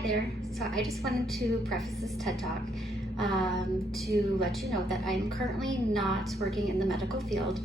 Hi there. So I just wanted to preface this TED Talk to let you know that I'm currently not working in the medical field.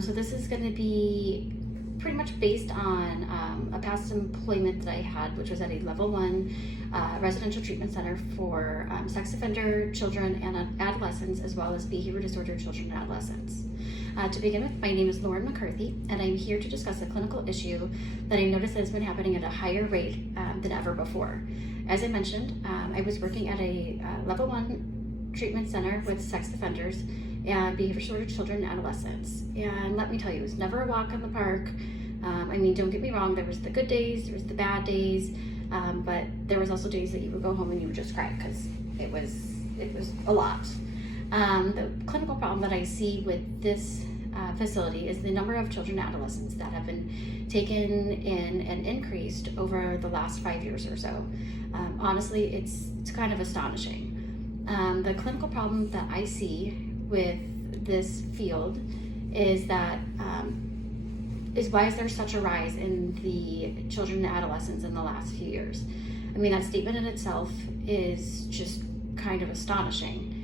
So this is going to be pretty much based on a past employment that I had, which was at a level 1 residential treatment center for sex offender children and adolescents, as well as behavior disorder children and adolescents. To begin with, my name is Lauren McCarthy, and I'm here to discuss a clinical issue that I noticed has been happening at a higher rate than ever before. As I mentioned, I was working at a level 1 treatment center with sex offenders and behavior disorder children and adolescents. And let me tell you, it was never a walk in the park. Don't get me wrong, there was the good days, there was the bad days, but there was also days that you would go home and you would just cry because it was a lot. The clinical problem that I see with this facility is the number of children and adolescents that have been taken in and increased over the last 5 years or so. Honestly, it's kind of astonishing. The clinical problem that I see with this field is that why is there such a rise in the children and adolescents in the last few years? That statement in itself is just kind of astonishing.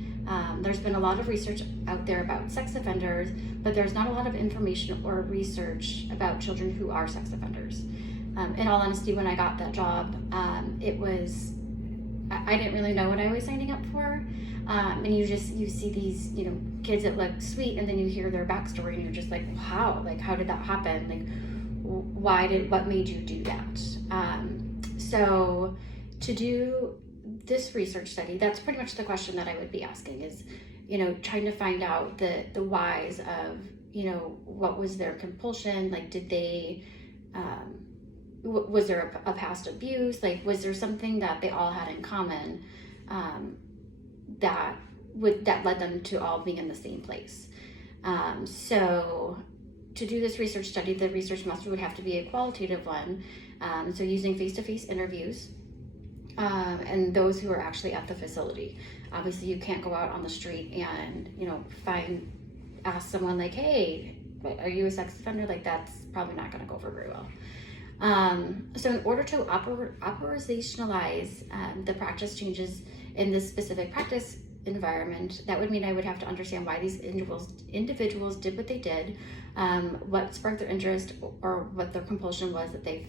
There's been a lot of research out there about sex offenders, but there's not a lot of information or research about children who are sex offenders. In all honesty, when I got that job, I didn't really know what I was signing up for. And you see these, kids that look sweet, and then you hear their backstory and you're just like, wow, how did that happen? What made you do that? So to do this research study, that's pretty much the question that I would be asking is, trying to find out the whys of, what was their compulsion? Did they, was there a past abuse? Was there something that they all had in common that led them to all being in the same place? So to do this research study, the research method would have to be a qualitative one. So using face-to-face interviews, and those who are actually at the facility. Obviously, you can't go out on the street and, ask someone hey, are you a sex offender? That's probably not going to go over very well. So in order to operationalize the practice changes in this specific practice environment, that would mean I would have to understand why these individuals did what they did, what sparked their interest, or what their compulsion was that they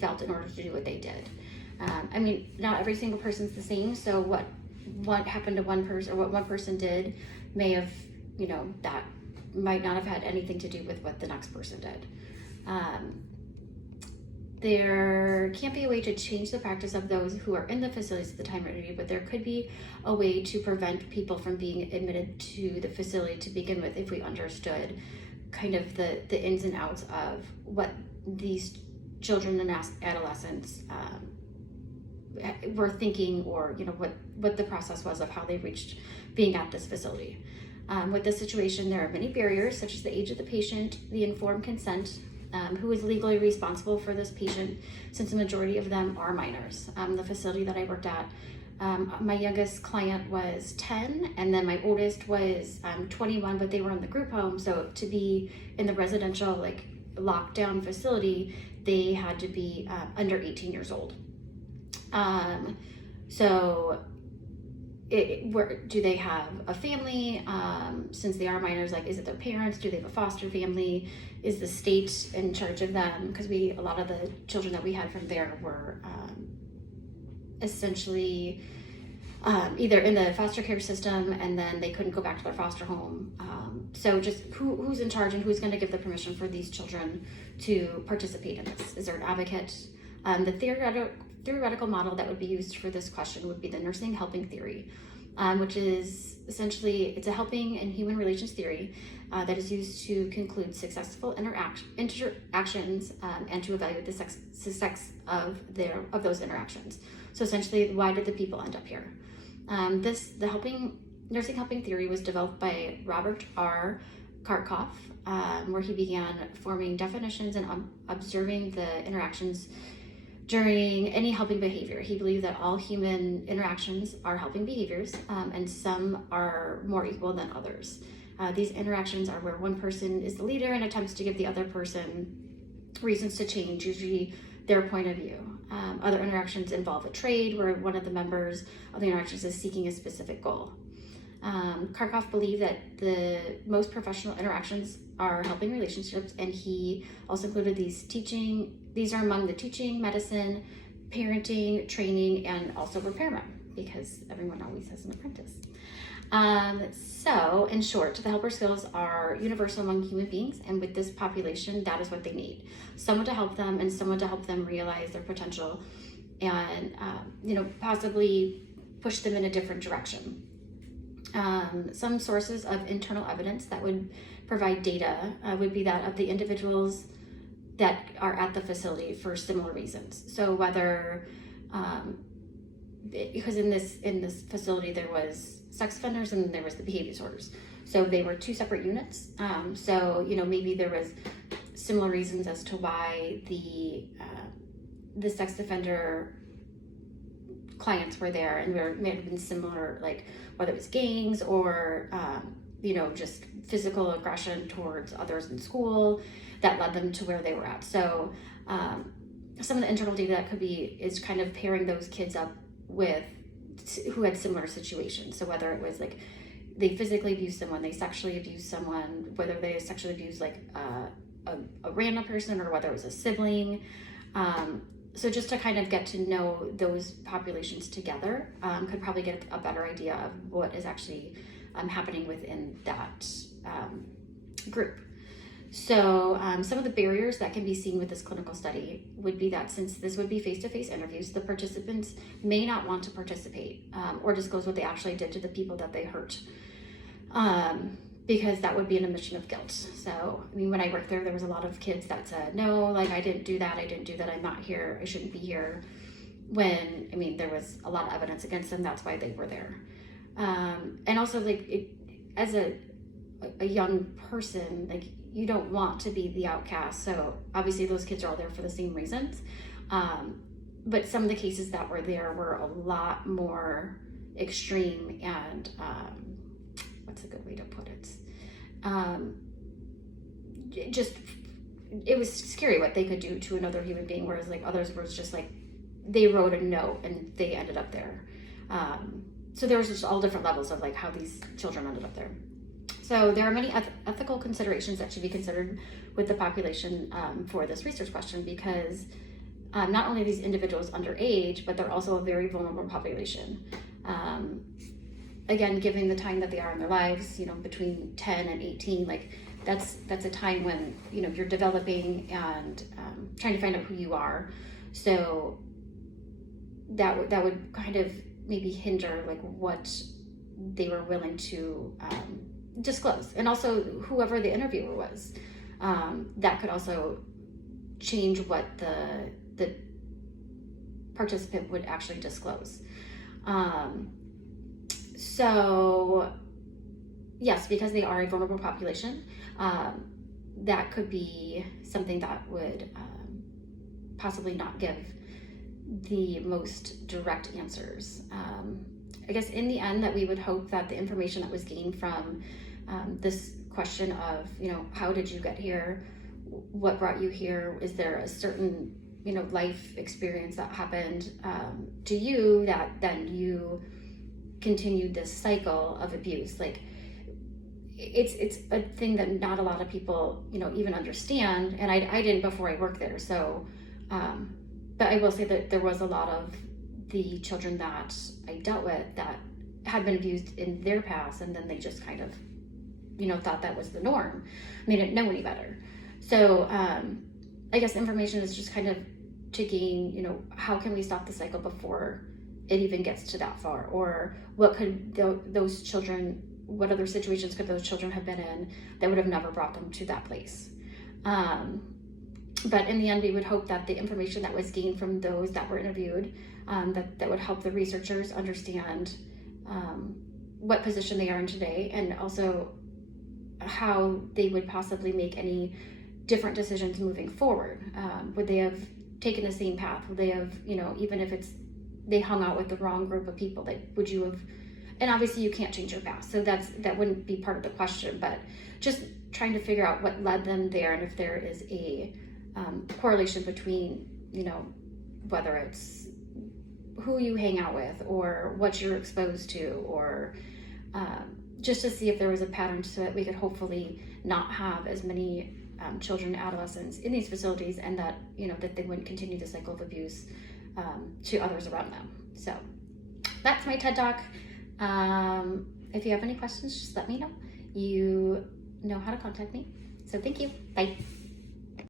felt in order to do what they did. Not every single person's the same, so what happened to one person, or what one person did may have, that might not have had anything to do with what the next person did. There can't be a way to change the practice of those who are in the facilities at the time of interview, but there could be a way to prevent people from being admitted to the facility to begin with if we understood kind of the ins and outs of what these children and adolescents were thinking, or what the process was of how they reached being at this facility. With this situation, there are many barriers, such as the age of the patient, the informed consent, who is legally responsible for this patient, since the majority of them are minors. The facility that I worked at, my youngest client was 10, and then my oldest was 21, but they were in the group home. So to be in the residential lockdown facility, they had to be under 18 years old. Do they have a family? Since they are minors, is it their parents? Do they have a foster family? Is the state in charge of them? Because a lot of the children that we had from there were essentially either in the foster care system, and then they couldn't go back to their foster home. So just who's in charge, and who's going to give the permission for these children to participate in this? Is there an advocate? The theoretical model that would be used for this question would be the nursing helping theory, which is essentially, it's a helping and human relations theory that is used to conclude successful interactions and to evaluate the success of those interactions. So essentially, why did the people end up here? The nursing helping theory was developed by Robert R. Karkoff, where he began forming definitions and observing the interactions during any helping behavior. He believed that all human interactions are helping behaviors, and some are more equal than others. These interactions are where one person is the leader and attempts to give the other person reasons to change, usually their point of view. Other interactions involve a trade where one of the members of the interactions is seeking a specific goal. Kharkov believed that the most professional interactions are helping relationships, and he also included these are among the teaching, medicine, parenting, training, and also repairman, because everyone always has an apprentice. So in short, the helper skills are universal among human beings, and with this population, that is what they need. Someone to help them, and someone to help them realize their potential and, possibly push them in a different direction. Some sources of internal evidence that would provide data would be that of the individuals that are at the facility for similar reasons. So whether, because in this facility there was sex offenders and there was the behavior disorders, so they were two separate units. So maybe there was similar reasons as to why the sex offender clients were there, and there may have been similar, like whether it was gangs or just physical aggression towards others in school that led them to where they were at. So some of the internal data that could be is kind of pairing those kids up with who had similar situations. So whether it was like they physically abused someone, they sexually abused someone, whether they sexually abused like a random person, or whether it was a sibling. So just to kind of get to know those populations together, could probably get a better idea of what is actually happening within that group. So some of the barriers that can be seen with this clinical study would be that since this would be face-to-face interviews, the participants may not want to participate or disclose what they actually did to the people that they hurt, because that would be an admission of guilt. So, when I worked there was a lot of kids that said, no, like I didn't do that, I'm not here, I shouldn't be here. When, there was a lot of evidence against them, that's why they were there. And also as a young person, like you don't want to be the outcast. So obviously those kids are all there for the same reasons. But some of the cases that were there were a lot more extreme and, what's a good way to put it? It was scary what they could do to another human being, whereas like others were just like, they wrote a note and they ended up there. So there was just all different levels of like how these children ended up there. So there are many ethical considerations that should be considered with the population for this research question, because not only are these individuals underage, but they're also a very vulnerable population. Again, given the time that they are in their lives, between 10 and 18, like that's a time when, you're developing and trying to find out who you are. So that would kind of maybe hinder like what they were willing to disclose. And also whoever the interviewer was, that could also change what the participant would actually disclose. So yes, because they are a vulnerable population, that could be something that would possibly not give the most direct answers. I guess in the end that we would hope that the information that was gained from this question of, how did you get here? What brought you here? Is there a certain, life experience that happened to you that then you continued this cycle of abuse? Like it's a thing that not a lot of people, even understand. And I didn't before I worked there. So, but I will say that there was a lot of the children that I dealt with that had been abused in their past, and then they just kind of, thought that was the norm. They didn't know any better. So I guess information is just kind of to gain, how can we stop the cycle before it even gets to that far? Or what could those children, what other situations could those children have been in that would have never brought them to that place? But in the end, we would hope that the information that was gained from those that were interviewed, that would help the researchers understand what position they are in today, and also how they would possibly make any different decisions moving forward. Would they have taken the same path? Would they have, even if they hung out with the wrong group of people, would you have? And obviously you can't change your past, so that wouldn't be part of the question, but just trying to figure out what led them there, and if there is a correlation between you know, whether it's who you hang out with or what you're exposed to, or just to see if there was a pattern so that we could hopefully not have as many children and adolescents in these facilities, and that, you know, that they wouldn't continue the cycle of abuse to others around them. So that's my TED Talk. If you have any questions, just let me know. You know how to contact me. So thank you. Bye.